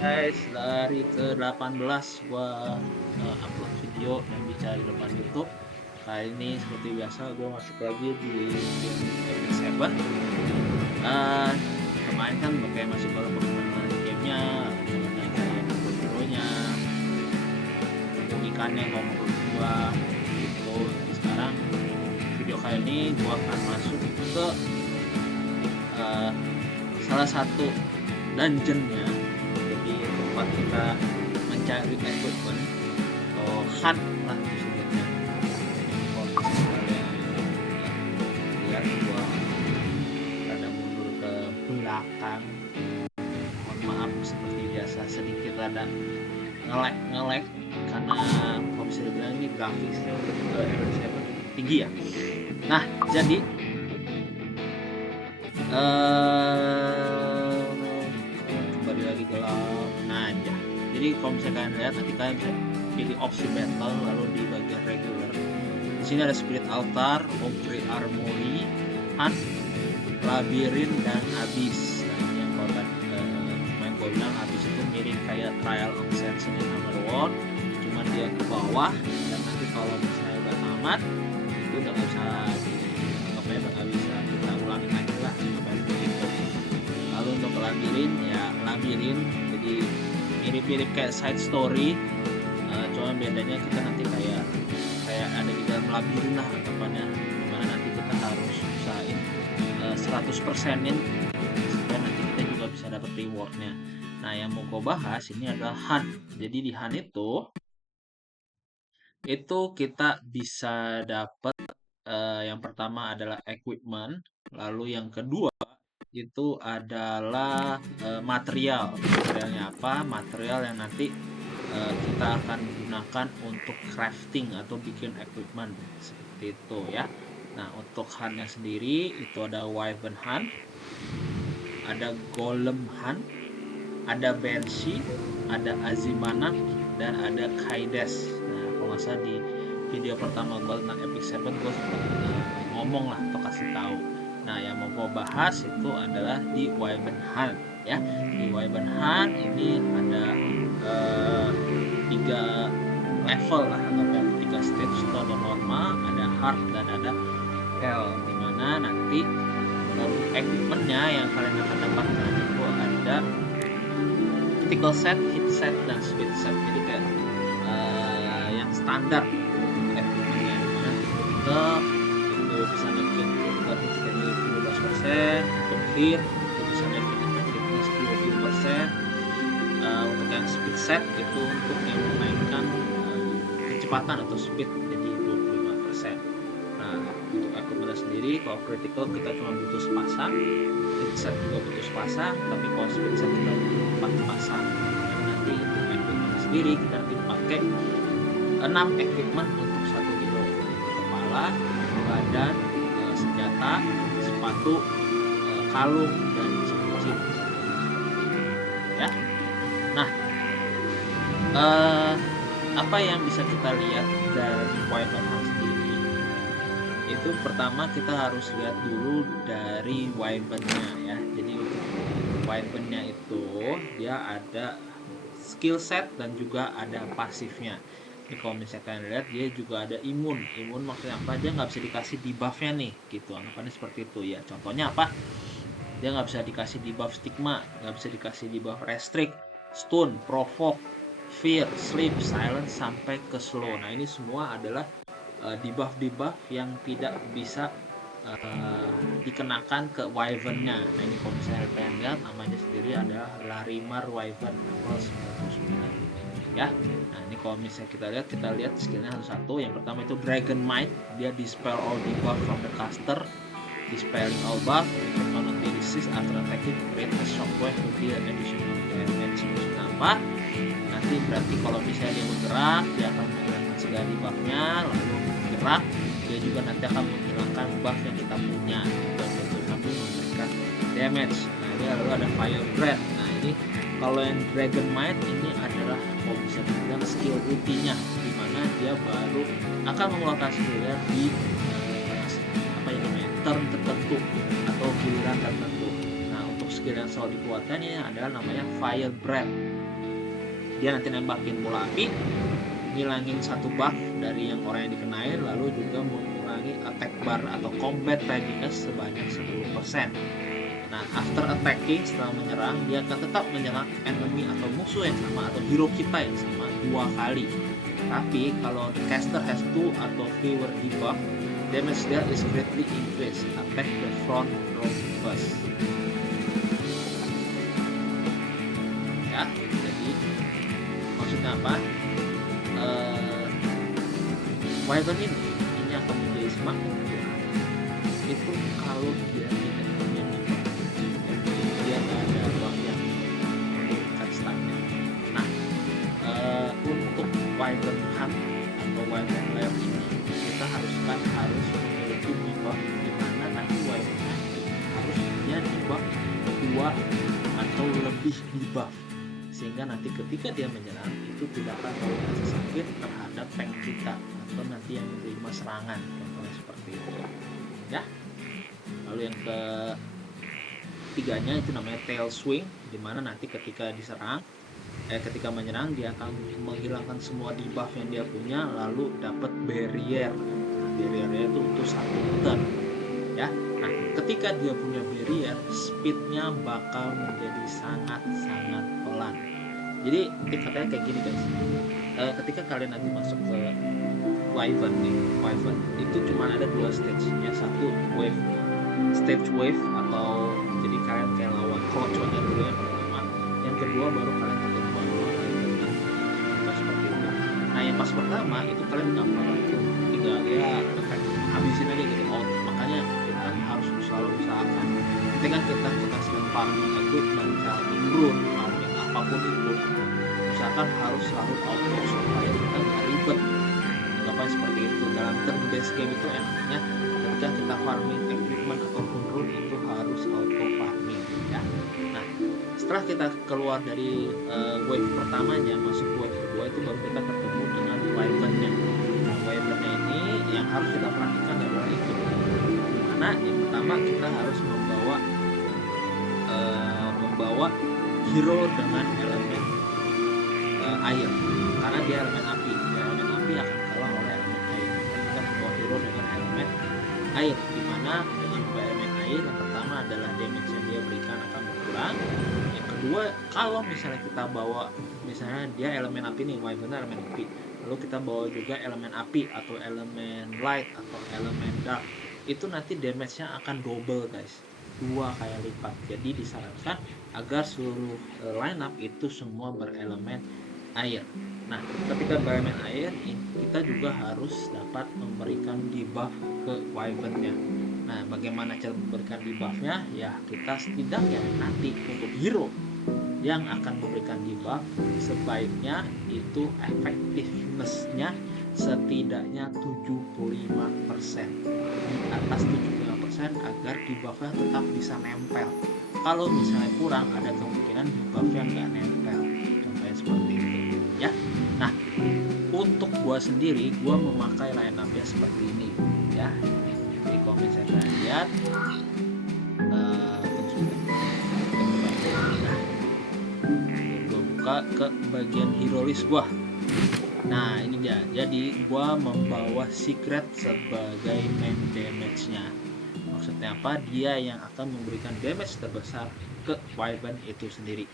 guys, dari ke-18 gua upload video yang bicara di depan YouTube. Kali ini seperti biasa gua masuk lagi di game Epic Seven. Eh Kemarin kan kayak masuk ke perkembangan gamenya, mengenai kayak hero-nya, keunikannya kalau menurut gua gitu. Jadi sekarang video kali ini gua akan masuk ke eh, salah satu dungeonnya, jadi tempat kita mencari equipment atau hunt lah disebutnya. Jadi kalau misalnya kalian lihat gua rada mundur ke belakang, mohon maaf seperti biasa sedikit rada ngelek karena kalau bisa dibilang ini grafisnya untuk Epic 7 tinggi ya. Nah jadi kembali lagi ke aja. Jadi kalau misalnya kalian lihat, nanti kalian bisa pilih opsi battle, lalu di bagian regular di sini ada spirit altar, upgrade armory, hunt, labirin, dan abyss. Nah ini yang kalau tadi main gue bilang abyss itu mirip kayak trial of Ascension in Hammerworld, cuman dia ke bawah, dan nanti kalau misalnya udah tamat itu udah nggak bisa udah nggak bisa kita ulangin lagi lah apa itu. Lalu untuk labirin ya labirin, jadi mirip-mirip kayak side story, cuma bedanya kita nanti kayak ada di dalam labirin lah anggapannya, dimana nanti kita harus usahain 100%-in supaya nanti kita juga bisa dapat rewardnya. Nah yang mau gue bahas ini adalah hunt. Jadi di hunt itu kita bisa dapat yang pertama adalah equipment, lalu yang kedua itu adalah material. Materialnya apa? Material yang nanti kita akan gunakan untuk crafting atau bikin equipment seperti itu ya. Nah untuk huntnya sendiri itu ada wyvern hunt, ada golem hunt, ada banshee, ada azimanak, dan ada kaides. Nah kalau nggak salah di video pertama gue tentang Epic 7 gue sempat ngomong lah atau kasih tahu. Nah yang mau gue bahas itu adalah di wyvern hunt ya. Di wyvern hunt ini ada 3 level lah, anggapnya 3 stage. Itu ada normal, ada hard, dan ada hell, dimana nanti equipmentnya yang kalian akan dapatkan itu ada critical set, hit set, dan speed set. Jadi kayak yang standar untuk equipmentnya, dimana critical itu bisa naikin buat kita di 15%, untuk hit itu bisa naikin efektifnya 20%. Untuk yang speed set itu untuk yang menaikkan kecepatan atau speed jadi 25%. Nah untuk equipment sendiri, kalau critical kita cuma butuh sepasang, hit set juga butuh sepasang, tapi kalau speed set kita butuh 4 pasang. Dan nanti untuk equipment sendiri kita nanti pakai 6 equipment untuk satu hero, kepala, badan, senjata, sepatu, kalung, dan cincin ya. Nah apa yang bisa kita lihat dari wyvern hunt sendiri itu, pertama kita harus lihat dulu dari wyvernnya ya. Jadi untuk wyvernnya itu dia ada skill set dan juga ada pasifnya. Jadi kalau misalnya kalian lihat, dia juga ada imun. Imun maksudnya apa? Dia nggak bisa dikasih debuffnya nih gitu, anggapannya seperti itu ya. Contohnya apa? Dia nggak bisa dikasih debuff stigma, nggak bisa dikasih debuff restrict, stun, provoke, fear, sleep, silence, sampai ke slow. Nah ini semua adalah debuff yang tidak bisa dikenakan ke wyvernnya. Nah ini kalau misalnya kalian lihat, namanya sendiri adalah Larimar Wyvern level 99 ya. Nah ini kalau misalnya kita lihat skillnya satu. Yang pertama itu Dragon Might, dia dispel all debuff from the caster, dispelling all buff, permanently resist after attacking, create a shockwave to deal additional damage. Kenapa? Nanti berarti kalau misalnya dia bergerak, dia akan menghilangkan segala debuffnya, lalu bergerak dia juga nanti akan menghilangkan buff yang kita punya, dan tentu sambil memberikan damage. Nah ini lalu ada Fire Brand. Nah ini kalau yang Dragon Might ini adalah kalau bisa dibilang skill ultinya, dimana dia baru akan mengeluarkan skillnya di apa yang namanya turn tertentu atau giliran tertentu. Nah untuk skill yang selalu dikuatkan ini adalah namanya Fire Breath. Dia nanti nembakin bola api, ngilangin satu buff dari yang orang yang dikenai, lalu juga mengurangi attack bar atau combat readiness sebanyak 10%. Nah, after attacking, setelah menyerang, dia akan tetap menyerang enemy atau musuh yang sama atau hero kita yang sama 2 kali. Tapi kalau the caster has 2 atau fewer debuff, damage there is greatly increased. Attack the front row first. Ya, jadi maksudnya apa? Wyvern ini akan menjadi semakin kuat itu kalau dia tidak punya debuff, dia nggak ada buff yang menurunkan statnya. Nah, untuk Wyvern Hunt atau Wyvern Lair ini kita harus memiliki debuff di mana nanti Wyvern harus punya debuff 2 atau lebih debuff, sehingga nanti ketika dia menyerang itu tidak akan terlalu sakit terhadap tank kita atau nanti yang menerima serangan, contohnya seperti itu ya. Lalu yang ketiganya itu namanya tail swing, dimana nanti ketika menyerang dia akan menghilangkan semua debuff yang dia punya, lalu dapat barrier. Barriernya itu untuk 1 turn ya. Nah, ketika dia punya barrier, speednya bakal menjadi sangat-sangat pelan. Jadi katanya kayak gini guys, ketika kalian nanti masuk ke Wyvern itu cuma ada 2 stage. Yang satu stage wave atau jadi kalian kayak lawan kroconya dulu yang pertama, yang kedua baru kalian ketemu Wyvern seperti itu. Nah, yang pas pertama itu kalian gampang tinggal ya habisin aja gitu. Makanya kita harus selalu usahakan ketika kita sedang farming equipment, farming rune, farming apapun itu, usahakan harus selalu auto supaya kita nggak ribet. Apa seperti itu dalam turn based game itu enaknya ketika kita farming equipment ataupun rune itu harus auto farming ya. Nah, setelah kita keluar dari wave pertamanya masuk wave kedua itu baru kita ketemu dengan Wyvern-nya. Nah, Wyvern-nya ini yang harus kita perhatikan adalah itu, dimana yang pertama kita harus membawa hero dengan elemen air, karena dia elemen api. Elemen api akan kalah oleh elemen air. Kita membawa hero dengan elemen air, dimana dengan elemen air yang pertama adalah damage yang dia berikan akan berkurang. Yang kedua, kalau misalnya kita bawa, misalnya dia elemen api nih, Wyvern elemen api, lalu kita bawa juga elemen api atau elemen light atau elemen dark, itu nanti damage-nya akan double guys, 2 kali lipat. Jadi disarankan agar seluruh lineup itu semua berelemen air. Nah, ketika berelemen air, kita juga harus dapat memberikan debuff ke Wyvern-nya. Nah, bagaimana cara memberikan debuff-nya? Ya, kita setidaknya nanti untuk hero yang akan memberikan debuff sebaiknya itu effectiveness-nya setidaknya 75%, di atas 75% agar debuff-nya tetap bisa nempel. Kalau misalnya kurang, ada kemungkinan debuff-nya nggak nempel, contohnya seperti itu ya. Nah, untuk gua sendiri, gua memakai line-up-nya seperti ini ya. Jadi kalau misalnya kalian lihat gua buka ke bagian hero list gua. Nah, ini dia. Jadi gua membawa secret sebagai main damage-nya. Maksudnya apa? Dia yang akan memberikan damage terbesar ke Wyvern itu sendiri.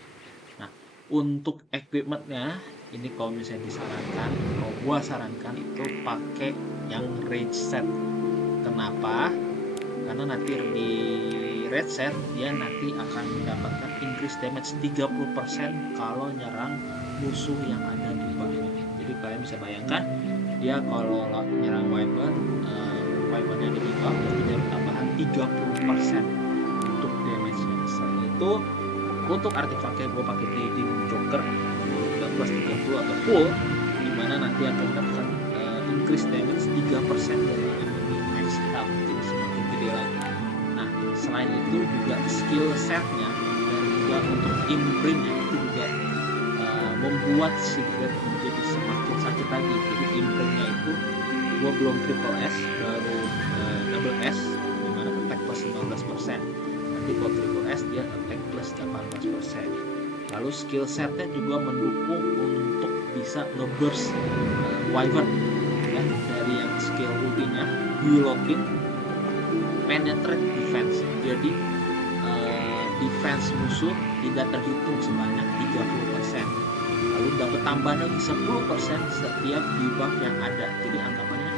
Nah, untuk equipment-nya ini kalau misalnya disarankan, kalau gua sarankan itu pakai yang rage set. Kenapa? Karena nanti di rage set dia nanti akan mendapatkan increase damage 30% kalau nyerang musuh yang ada di bawahnya. Jadi kalian bisa bayangkan dia kalau nyerang Wyvern-nya ada di bawah, berarti dia tambahan 30% untuk damage-nya. Selain itu, untuk artefaknya gue pakai Trading Joker 1930 atau full, dimana nanti akan mendapatkan increase damage 3% dari enemy max health, jadi semakin gede lagi. Nah, selain itu juga skill setnya dan juga untuk imprint-nya itu juga membuat secret menjadi semakin sakit lagi. Jadi imprint-nya itu gua belum triple S, baru double S, dimana attack plus 15%. Dan tipe triple S dia attack plus 18%. Lalu skill setnya juga mendukung untuk bisa ngeburst Wyvern ya, dari yang skill ultinya guillotine penetrate defense. Jadi defense musuh tidak terhitung sebanyak 30%. Lalu dapat tambahan lagi 10% setiap debuff yang ada. Jadi anggapannya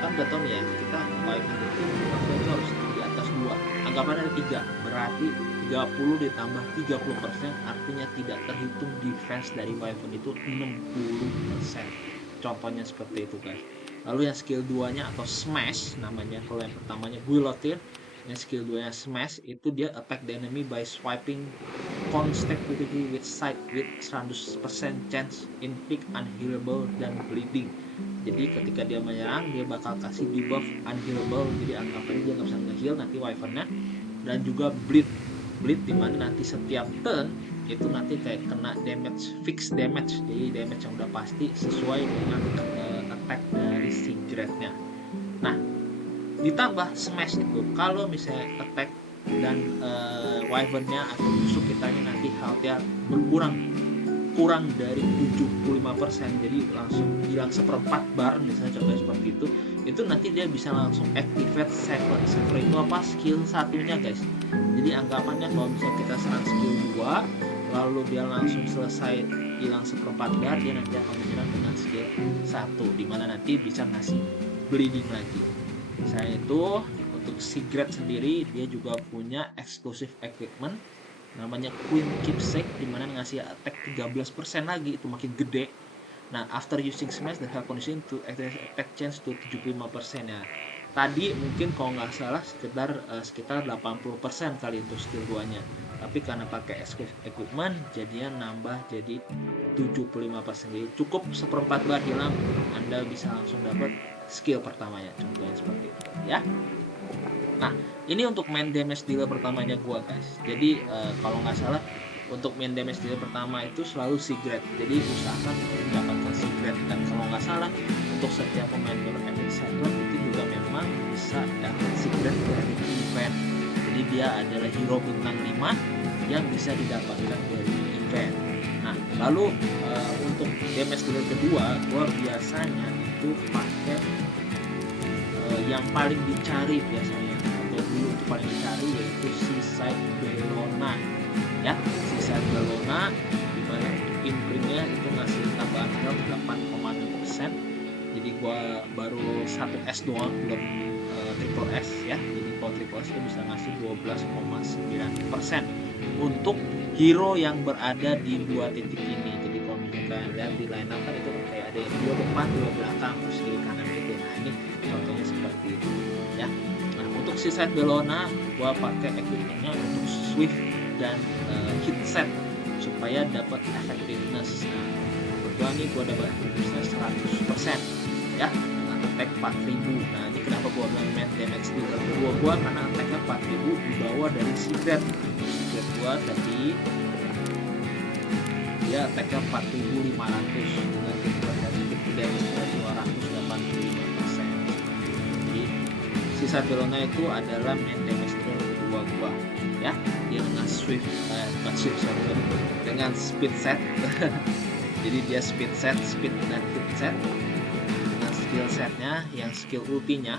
kan udah tahu ya, kita Wyvern itu debuffnya itu harus di atas 2. Anggapannya ada 3, berarti 30 ditambah 30% artinya tidak terhitung defense dari Wyvern itu 60%. Contohnya seperti itu guys. Lalu yang skill 2 nya atau smash namanya, kalau yang pertamanya guillotine, yang skill 2 nya smash itu dia attack the enemy by swiping consecutively with sight with 100% chance inflict unhealable dan bleeding. Jadi ketika dia menyerang dia bakal kasih debuff unhealable, jadi anggapannya dia nggak bisa nge-heal nanti Wyvernnya, dan juga bleed dimana nanti setiap turn itu nanti kayak kena damage, fixed damage, jadi damage yang udah pasti sesuai dengan attack dari si grade-nya. Nah ditambah smash itu kalau misalnya attack dan Wyvern-nya atau musuh kitanya nanti health-nya kurang dari 75%, jadi langsung hilang seperempat bar misalnya, contohnya seperti itu nanti dia bisa langsung activate Saver. Saver itu apa? Skill satunya guys. Jadi anggapannya kalau misalnya kita serang skill 2 lalu dia langsung selesai hilang seperempat bar, dia nanti akan menyerang dengan skill 1 dimana nanti bisa ngasih bleeding lagi. Selain itu untuk si Grade sendiri dia juga punya exclusive equipment namanya Queen Keepsake dimana ngasih attack 13% lagi, itu makin gede. Nah after using smash the health condition to attack chance to 75% ya. Tadi mungkin kalau nggak salah sekitar 80% kali untuk skill 2 nya, tapi karena pakai exclusive equipment jadinya nambah jadi 75%, jadi cukup seperempat bar hilang Anda bisa langsung dapat skill pertamanya, contohnya seperti itu ya. Nah ini untuk main damage dealer pertamanya gua guys. Jadi kalau nggak salah untuk main damage dealer pertama itu selalu Sigrid, jadi usahakan mendapatkan Sigrid. Dan kalau nggak salah untuk setiap pemain baru Epic Cyclone itu juga memang bisa dapat Sigrid dari event. Jadi dia adalah hero bintang 5 yang bisa didapatkan dari event. Nah lalu untuk damage dealer kedua gua biasanya itu pakai yang paling dicari biasanya, atau dulu itu paling dicari, yaitu Seaside Bellona ya. Seaside Bellona dimana untuk imprintnya itu ngasih tambahan health 8,6%. jadi gua baru 1S doang, belum triple S ya. Jadi kalau triple S itu bisa ngasih 12,9% untuk hero yang berada di 2 titik ini. Jadi kalau misalkan lihat di line up kan itu kayak ada yang 2 depan 2 belakang terus kiri kanan gitu. Nah ini contohnya seperti itu ya. Nah untuk Seaside Bellona gua pakai equipmentnya untuk Swift dan hit set supaya dapat effectiveness. Nah kebetulan nih gua dapat effectiveness 100% ya dengan attack 4000. Nah ini kenapa gua bilang main damage dealer kedua gua, karena attacknya 4000 dibawa dari Secret gua tadi dia attacknya 4500 dengan damage-nya 285%. Jadi sisa Bellona itu adalah main damage dealer kedua gua ya. Dia dengan dengan speed set jadi dia speed dan hit set. Dengan skill setnya yang skill ultinya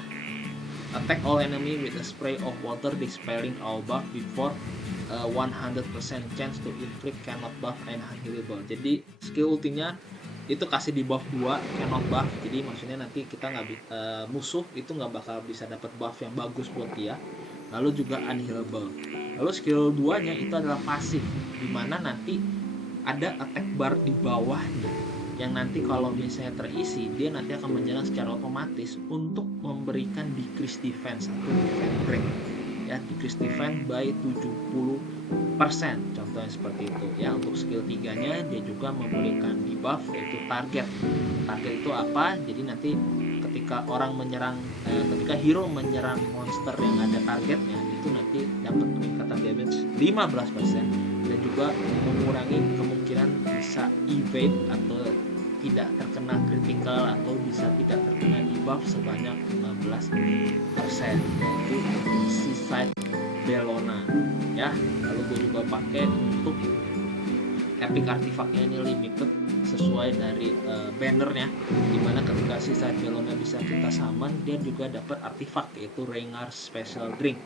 attack all enemy with a spray of water dispelling all buff before 100% chance to inflict cannot buff and unhealable. Jadi skill ultinya itu kasih di buff 2 cannot buff, jadi maksudnya nanti kita musuh itu nggak bakal bisa dapat buff yang bagus buat dia. Lalu juga unhealable. Lalu skill 2 nya itu adalah pasif, dimana nanti ada attack bar di bawahnya yang nanti kalau misalnya terisi dia nanti akan menyerang secara otomatis untuk memberikan decrease defense atau defense break ya, decrease defense by 70%, contohnya seperti itu ya. Untuk skill 3 nya dia juga memberikan debuff yaitu target itu apa, jadi nanti ketika ketika hero menyerang monster yang ada targetnya itu nanti dapat peningkatan damage 15% dan juga mengurangi kemungkinan bisa evade atau tidak terkena critical atau bisa tidak terkena debuff sebanyak 15%, yaitu Seaside Bellona ya. Lalu gue juga pakai untuk epic artifactnya ini limited sesuai dari bannernya, dimana ketika si side Bellona bisa kita summon, dia juga dapat artifact yaitu Rengar Special Drink.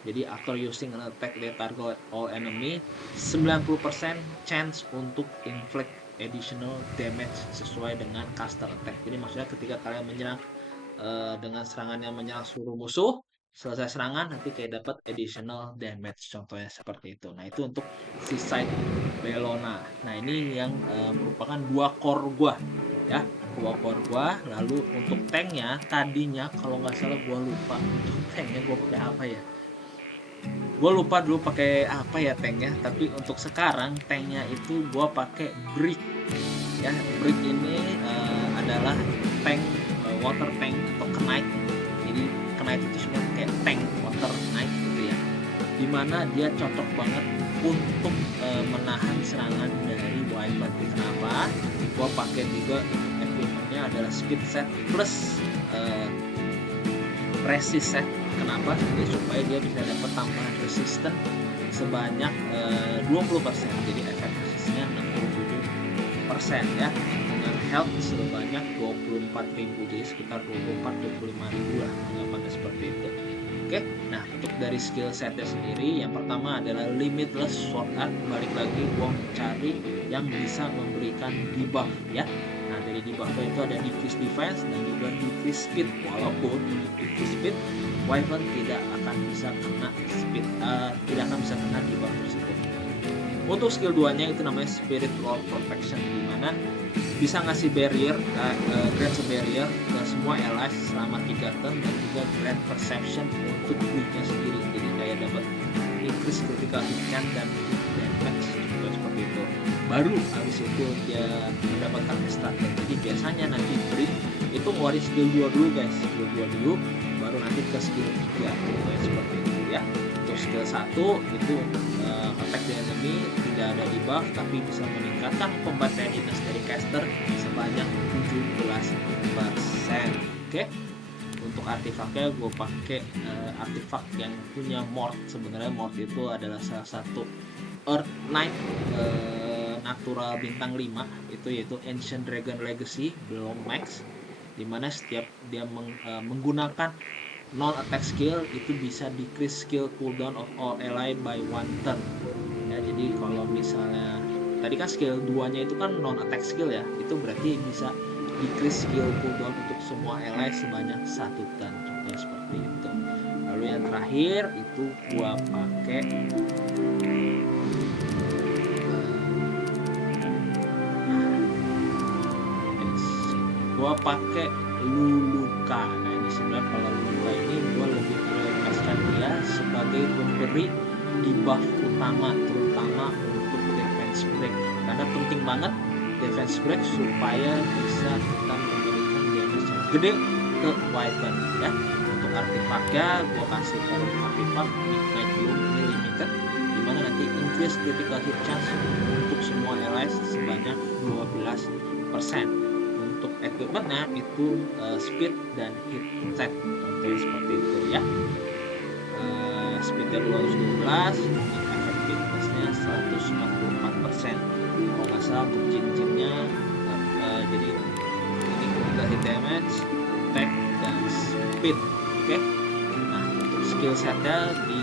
Jadi after using an attack they target all enemy, 90% chance untuk inflict additional damage sesuai dengan caster attack. Jadi maksudnya ketika kalian menyerang dengan serangan yang menyerang seluruh musuh, selesai serangan nanti kayak dapat additional damage, contohnya seperti itu. Nah itu untuk si side Bellona. Nah ini yang merupakan 2 core gua ya, 2 core gua. Lalu untuk tanknya tadinya kalau nggak salah gua lupa untuk tanknya gua pakai apa ya. Gue lupa dulu pakai apa ya tanknya, tapi untuk sekarang tanknya itu gue pakai Brick ya. Brick ini adalah tank water tank atau knight. Jadi knight itu sebenarnya kayak tank water knight gitu ya, dimana dia cocok banget untuk menahan serangan dari Wyvern. Kenapa? Gue pakai juga equipmentnya adalah speed set plus resist set. Kenapa? Jadi supaya dia bisa dapat tambahan resistance sebanyak 20%. Jadi efek resistnya 67% ya, dengan health sebanyak 24.000, jadi sekitar 24-25.000 lah, anggapannya seperti itu. Oke, nah untuk dari skill setnya sendiri, yang pertama adalah limitless sword art. Balik lagi gua mencari yang bisa memberikan debuff ya. Nah dari debuffnya itu ada decrease defense dan juga decrease speed. Walaupun decrease speed Wyvern tidak akan bisa kena speed, tidak akan bisa kena debuff tersebut. Untuk skill 2-nya itu namanya Spirit Lord Protection, dimana bisa ngasih barrier, grant barrier ke semua allies selama 3 turn, dan juga grant perception untuk build-nya sendiri. Jadi kayak dapat increase critical hit chance dan damage juga seperti itu. Baru habis itu dia mendapatkan extract. Jadi biasanya nanti Brick itu ngeluarin skill 2 dulu guys, skill 2 dulu baru nanti ke skill 3 seperti itu ya. Untuk skill 1 itu attack the enemy tidak ada debuff, tapi bisa meningkatkan combat readiness dari caster sebanyak 17%. Oke. Untuk artifaknya gue pakai artifak yang punya Mort. Sebenarnya Mort itu adalah salah satu Earth Knight natural bintang 5 itu, yaitu Ancient Dragon Legacy belum max, dimana setiap dia menggunakan non attack skill itu bisa decrease skill cooldown of all ally by 1 turn ya. Jadi kalau misalnya tadi kan skill 2 nya itu kan non attack skill ya, itu berarti bisa decrease skill cooldown untuk semua ally sebanyak 1 turn, contohnya seperti itu. Lalu yang terakhir itu gua pakai Luluka. Nah ini sebenarnya kalau Luluka ini gue lebih prioritaskan dia sebagai pemberi debuff utama, terutama untuk defense break, karena penting banget defense break supaya bisa kita memberikan damage yang gede ke Wyvern ya. Untuk artifaknya gue kasih artifak Midnight Bloom ini limited, dimana nanti increase critical hit chance untuk semua allies sebanyak 12%. Untuk equipmentnya itu speed dan hit set, contohnya seperti itu ya. Speednya 212, effectivenessnya 144%. Kalau nggak salah untuk cincinnya jadi ini critical hit damage, attack, dan speed. Oke. Nah untuk skill setnya di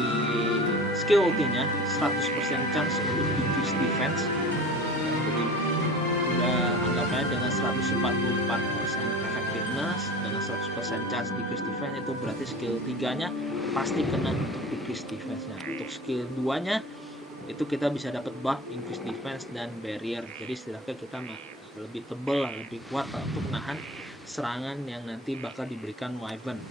skill ultinya 100% chance untuk decrease defense. Dengan 144% effectiveness dengan 100% chance decrease defense, itu berarti skill 3-nya pasti kena untuk decrease defense-nya. Untuk skill 2-nya itu kita bisa dapat buff increase defense dan barrier. Jadi setidaknya kita lebih tebal, lebih kuat untuk nahan serangan yang nanti bakal diberikan Wyvern.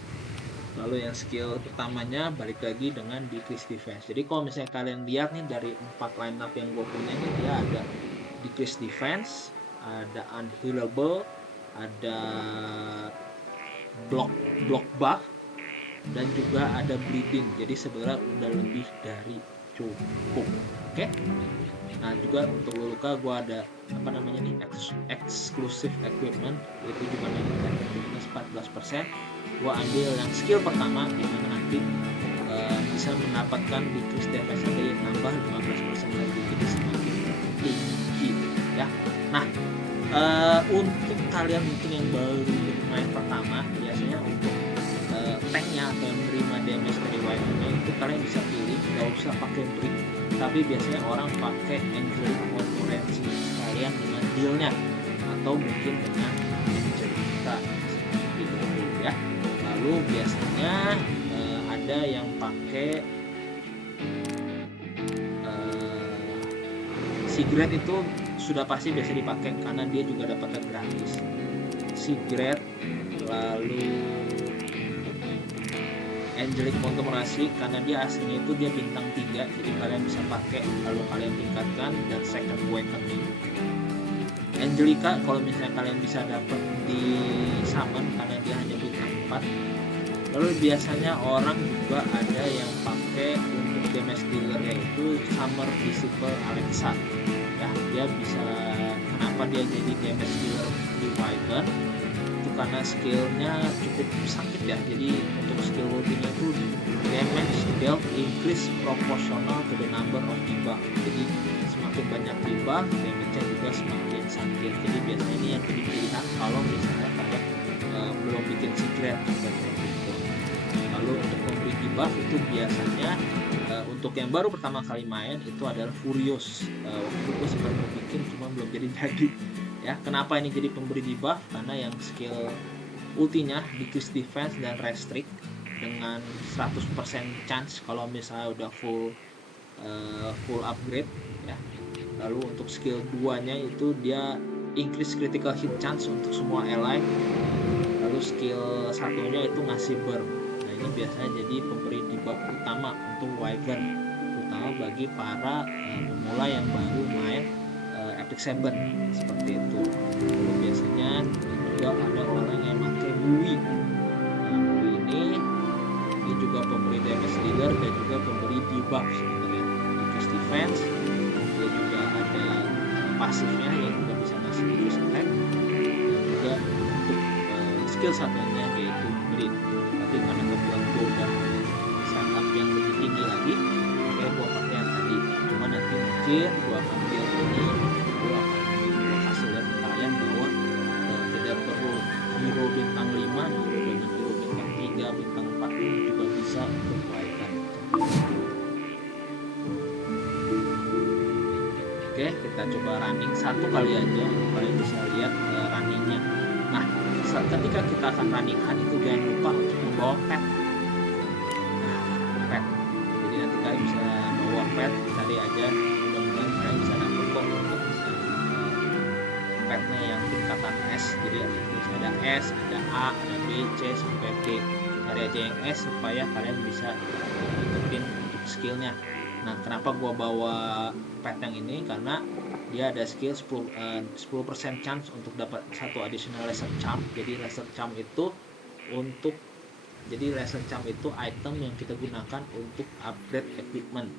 Lalu yang skill pertamanya balik lagi dengan decrease defense. Jadi kalau misalnya kalian lihat nih dari 4 lineup yang gue punya ini, dia ada decrease defense, ada unhealable, ada block buff, dan juga ada bleeding. Jadi sebenarnya udah lebih dari cukup. Oke. Nah juga untuk Luluka gue ada apa namanya nih, exclusive equipment, itu juga dengan 14%. Gue ambil yang skill pertama, dimana nanti bisa mendapatkan decrease damage dari nambah 15% lagi, jadi semakin tinggi ya. Nah, untuk kalian mungkin yang baru bermain pertama, biasanya untuk tanknya atau yang menerima damage dari Wyvern itu kalian bisa pilih, nggak usah pakai brick, tapi biasanya orang pakai Angelic Concurrency sekalian dengan dealnya, atau mungkin dengan Angelica seperti itu ya. Lalu biasanya ada yang pakai Sigret, itu sudah pasti biasa dipakai karena dia juga dapatnya gratis. Sigret, lalu Angelic Contemplasi karena dia aslinya itu dia bintang 3, jadi kalian bisa pakai lalu kalian tingkatkan, dan Second Awakening. Angelica kalau misalnya kalian bisa dapat di summon karena dia hanya bintang 4. Lalu biasanya orang juga ada yang pakai untuk damage dealer, yaitu Summer Visible Alexa ya. Dia bisa, kenapa dia jadi damage dealer di Wyvern itu karena skillnya cukup sakit ya. Jadi untuk skill ultinya itu damage dealt increase proportional to the number of debuff, jadi semakin banyak debuff damage-nya juga semakin sakit. Jadi biasanya ini yang jadi pilihan kalau misalnya kalian belum bikin secret seperti itu. Lalu untuk memberi debuff itu biasanya untuk yang baru pertama kali main itu adalah Furious. Waktu itu sempat mau bikin cuma belum jadi ya. Kenapa ini jadi pemberi debuff? Karena yang skill ultinya decrease defense dan restrict dengan 100% chance kalau misalnya udah full upgrade ya. Lalu untuk skill 2 nya itu dia increase critical hit chance untuk semua ally. Lalu skill satunya itu ngasih burn. Nah, ini biasanya jadi pemberi debuff utama untuk Wyvern, terutama bagi para pemula yang baru main Epic Saber seperti itu. Lalu biasanya juga ada orang yang pakai Bui. Nah, Bui ini juga pemberi damage dealer dan juga pemberi debuff sebenarnya. Decrease defense, dia juga ada pasifnya yang juga bisa ngasih decrease attack, dan juga untuk skill satunya yaitu Grid. Tapi karena kebetulan gue udah setup yang lebih tinggi lagi, makanya gue pakai yang tadi. Cuma nanti mungkin gue akan build ini, gue akan kasih lihat ke kalian bahwa tidak perlu hero bintang 5, hero dengan hero bintang 3, bintang 4 ini juga bisa untuk Wyvern. Oke, kita coba running satu kali aja, kalian bisa lihat runningnya. Nah, ketika kita akan running hunt itu jangan lupa untuk membawa pet. Nah, pet. Jadi nanti kalian bisa bawa pet, cari aja, mudah-mudahan kalian bisa dapat kok untuk petnya yang tingkatan S. Jadi bisa ada S, ada A, ada B, C sampai D. Cari aja yang S supaya kalian bisa ikutin untuk skillnya. Nah, kenapa gua bawa pet yang ini? Karena dia ada skill 10% chance untuk dapat satu additional laser charm. Jadi laser charm itu item yang kita gunakan untuk upgrade equipment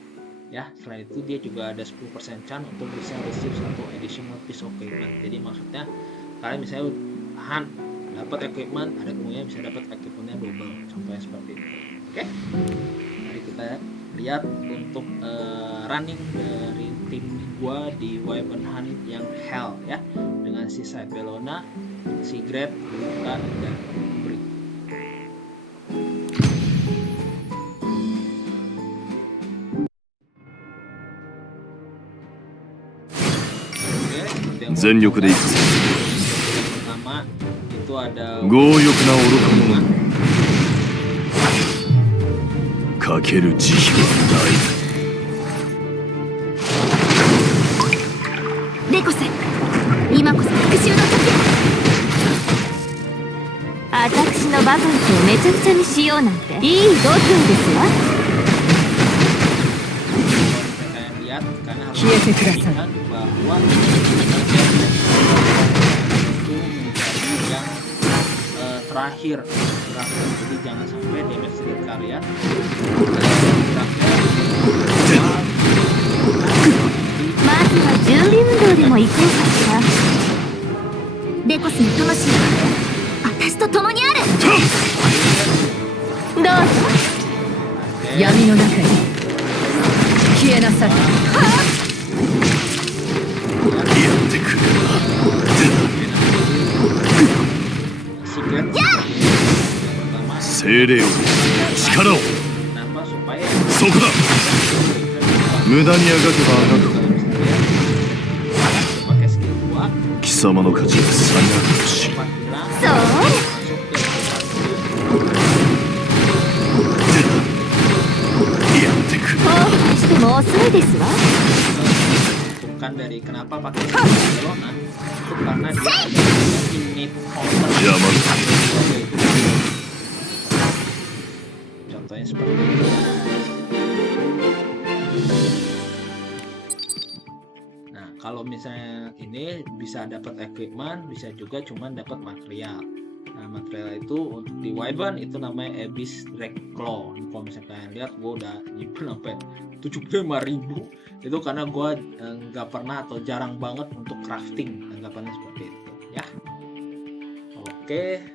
ya. Selain itu dia juga ada 10% chance untuk bisa receive satu additional piece of equipment. Jadi maksudnya kalian misalnya hunt dapat equipment, ada kemungkinan bisa dapat equipmentnya double, contohnya seperti itu. Oke, mari kita lihat untuk running dari tim gua di Wyvern Hunt yang Hell ya, dengan si Side Bellona, si Sigret, Luka, dan Brick. Oke, pertama itu ada 強欲な愚か者かける慈悲はない。レコセ、今こそ復讐の時だ。私のバトルをめちゃくちゃにしようなんていい度胸ですわ。消えてください。 terakhir, jadi jangan sampai damage skill kalian 闇の中に消えなさい。やってくれば secret pertama 精霊を力を nambah supaya そこだ無駄にあがけばあがくほど pakai skill 2貴様の勝ちが下にあるとし cepat gerak そう masuk ke satu やってくれ後悔しても遅いですわ。 bukan dari kenapa pakai skill Lona itu karena dia init counter 邪魔だ contohnya seperti ini nah kalau misalnya ini bisa dapat equipment bisa juga cuman dapat material. Nah, material itu untuk di Wyvern itu namanya Abyss Dragclaw. Kalau misalnya kalian lihat, gue udah nyimpen sampai 75.000. Itu karena gue nggak pernah atau jarang banget untuk crafting, anggapannya seperti itu, ya. Oke,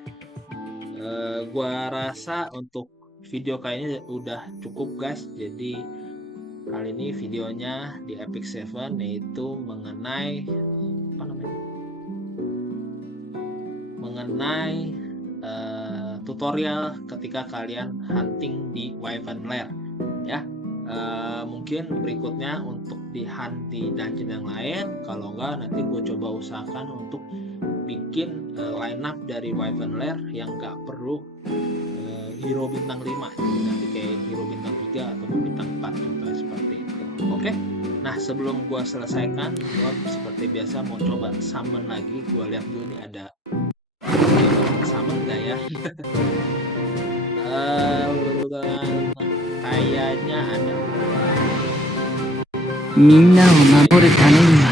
gue rasa untuk video kali ini udah cukup guys. Jadi kali ini videonya di Epic 7 yaitu mengenai apa namanya? Mengenai tutorial ketika kalian hunting di Wyvern Lair ya. Mungkin berikutnya untuk di hunt di dungeon yang lain, kalau enggak nanti gue coba usahakan untuk bikin line up dari Wyvern Lair yang enggak perlu hero bintang 5, jadi nanti kayak hero bintang 3 atau bintang 4 contohnya seperti itu. Oke. Nah, sebelum gue selesaikan, gue seperti biasa mau coba summon lagi. Gue lihat dulu nih ada summon nggak ya? Kayaknya ada. みんなを守るためには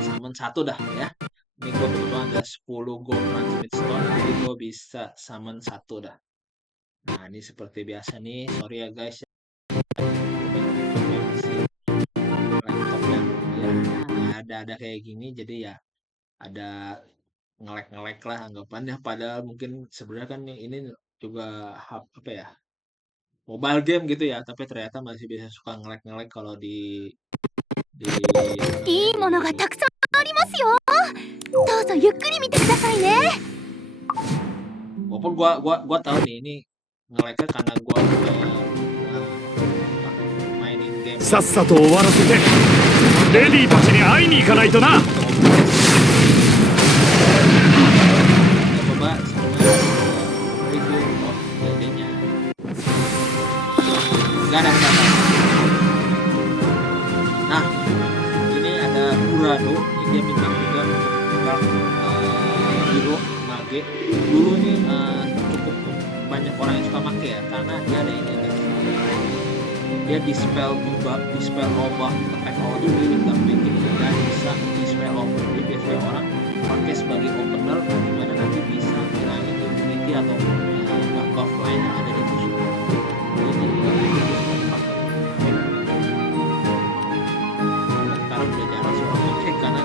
Summon 1 dah ya. Ini gue kebetulan ada 10 gold transmit stone, jadi gue bisa summon 1 dah. Nah, ini seperti biasa nih. Sorry ya guys. Laptop yang ya ada kayak gini, jadi ya ada ngelek-ngelek lah anggapannya, padahal mungkin sebenarnya kan ini juga apa ya, mobile game gitu ya, tapi ternyata masih bisa suka ngelek-ngelek kalau di いいものがたくさんありますよ。どうぞゆっくり見てくださいね。 walaupun gua tahu nih ini ngeleknya karena gua mainin game さっさと終わらせてレディーたちに会いに行かないとな coba sama review of jadinya nggak ada. Nah, ini ada Urano, ini dia bintang 3 untuk hero mage. Dulu ini cukup banyak orang yang suka make ya, karena dia ada ini guys. Dia dispel off attack all spirit dan bikin dan bisa dispel off. Jadi biasanya orang pakai sebagai opener, dimana nanti bisa ngilangin immunity atau buff lain yang ada di musuh. Ini sekarang udah jarang sih orang pakai karena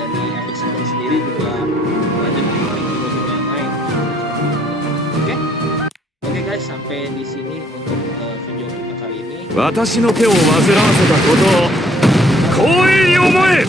dari Epic sendiri juga banyak hero yang lain. Oke guys, sampai di sini untuk video kita kali ini. 私の手を煩わせたことを光栄に思え